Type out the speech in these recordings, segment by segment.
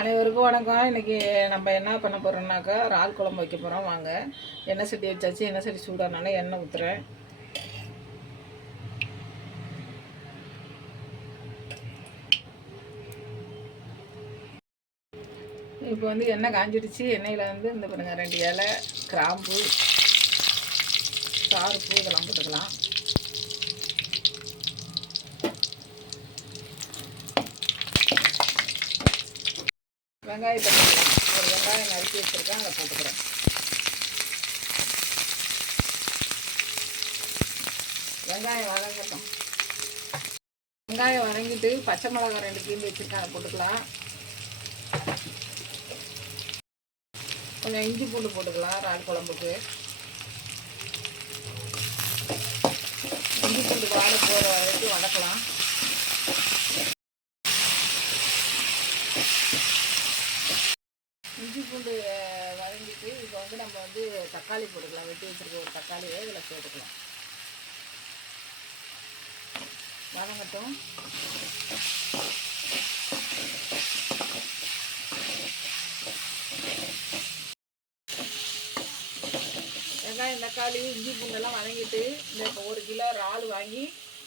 அனைவருக்கும் வணக்கம். இன்றைக்கி நம்ம என்ன பண்ண போகிறோம்னாக்கா இறால் குழம்பு வைக்க போகிறோம். வாங்க. எண்ணெய் சட்டி வச்சாச்சு. எண்ணெய் சட்டி சூடானால எண்ணெய் ஊற்றுறேன். இப்போ வந்து எண்ணெய் காஞ்சிடுச்சு. எண்ணெயில் வந்து இந்த பாருங்க 2 இலை, கிராம்பு, சாறுப்பு இதெல்லாம் போட்டுக்கலாம். வெங்காயத்தை போட்டுக்கலாம். ஒரு வெங்காயம் நறுக்கி வச்சுருக்கேன், அதை போட்டுக்கிறேன். வெங்காயம் வதங்கட்டும். வெங்காயம் வதங்கிட்டு பச்சை மிளகாய் 2 கீழ் வச்சுருக்கேன், அதை போட்டுக்கலாம். கொஞ்சம் இஞ்சி பூண்டு போட்டுக்கலாம். இறால் குழம்புக்கு இஞ்சி பூண்டு வாழை போகிற வரைக்கும் வதக்கலாம். இஞ்சி பூண்டு வதங்கிட்டு இப்போ வந்து நம்ம வந்து தக்காளி போட்டுக்கலாம். வெட்டி வச்சுருக்க ஒரு தக்காளியை இதில் போட்டுக்கலாம். வதங்கட்டும். வெங்காயம், தக்காளி, இஞ்சி பூண்டெல்லாம் வதங்கிட்டு இந்த இப்போ 1 கிலோ இறால் வாங்கி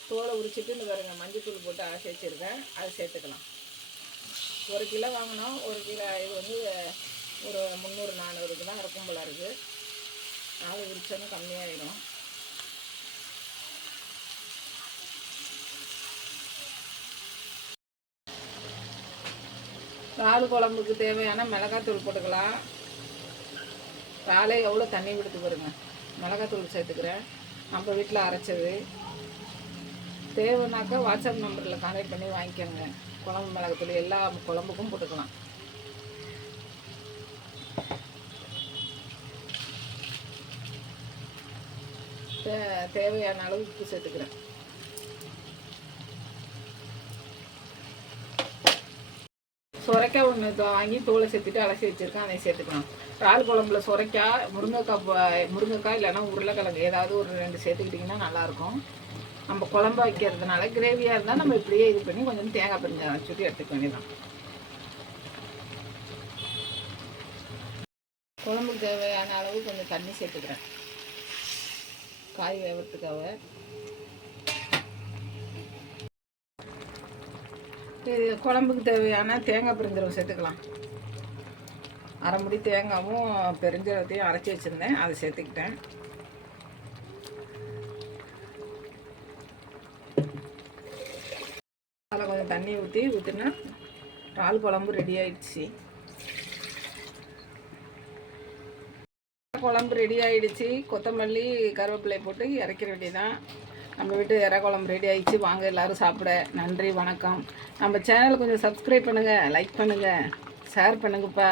தோலை உரிச்சிட்டு இந்த பாருங்க மஞ்சத்தூள் போட்டு அரைச்சி வச்சுருக்கேன், அதை சேர்த்துக்கலாம். 1 கிலோ வாங்கினோம். 1 கிலோ இது வந்து ஒரு 300-400 தான் இருக்கும் போல இருக்குது. இறால் உரிச்சோன்னு கம்மியாகிடும். இறால் குழம்புக்கு தேவையான மிளகாத்தூள் போட்டுக்கலாம். இறாலே எவ்வளோ தண்ணி விடுத்து பாருங்க. மிளகாத்தூள் சேர்த்துக்கிறேன், நம்ம வீட்டில் அரைச்சது. தேவைன்னாக்கா வாட்ஸ்அப் நம்பரில் கான்டாக்ட் பண்ணி வாங்கிக்கோங்க. குழம்பு மிளகாத்தூள் எல்லா குழம்புக்கும் போட்டுக்கலாம். தேவையான அளவு உப்பு சேர்த்துக்கிறேன். சுரைக்காய் ஒன்று வாங்கி தோலை சேர்த்துட்டு அலசி வச்சுருக்கேன், அதை சேர்த்துக்கலாம். இறால் குழம்புல சுரைக்காய், முருங்கைக்காய் இல்லைன்னா உருளைக்கிழங்கு ஏதாவது ஒரு 2 சேர்த்துக்கிட்டிங்கன்னா நல்லாயிருக்கும். நம்ம குழம்பு வைக்கிறதுனால கிரேவியாக இருந்தால் நம்ம இப்படியே இது பண்ணி கொஞ்சம் தேங்காய் பிரிஞ்சு வச்சுட்டு எடுத்துக்க வேண்டியதான். குழம்புக்கு தேவையான அளவு கொஞ்சம் தண்ணி சேர்த்துக்கிறேன், காய் வேகிறதுக்காக. இது குழம்புக்கு தேவையான தேங்காய் பெருஞ்சீரகம் சேர்த்துக்கலாம். 1/2 முடி தேங்காயும் பெருஞ்சீரகத்தையும் அரைச்சி வச்சுருந்தேன், அதை சேர்த்துக்கிட்டேன். அதில் கொஞ்சம் தண்ணி ஊற்றினா இறால் குழம்பு ரெடி ஆயிடுச்சு. குழம்பு ரெடி ஆகிடுச்சு. கொத்தமல்லி, கருவேப்பிலை போட்டு இறக்கிற வேண்டியதான். நம்ம வீட்டு இறை குழம்பு ரெடி ஆகிடுச்சு. வாங்க எல்லோரும் சாப்பிட. நன்றி, வணக்கம். நம்ம சேனல் கொஞ்சம் சப்ஸ்கிரைப் பண்ணுங்கள், லைக் பண்ணுங்கள், ஷேர் பண்ணுங்கப்பா.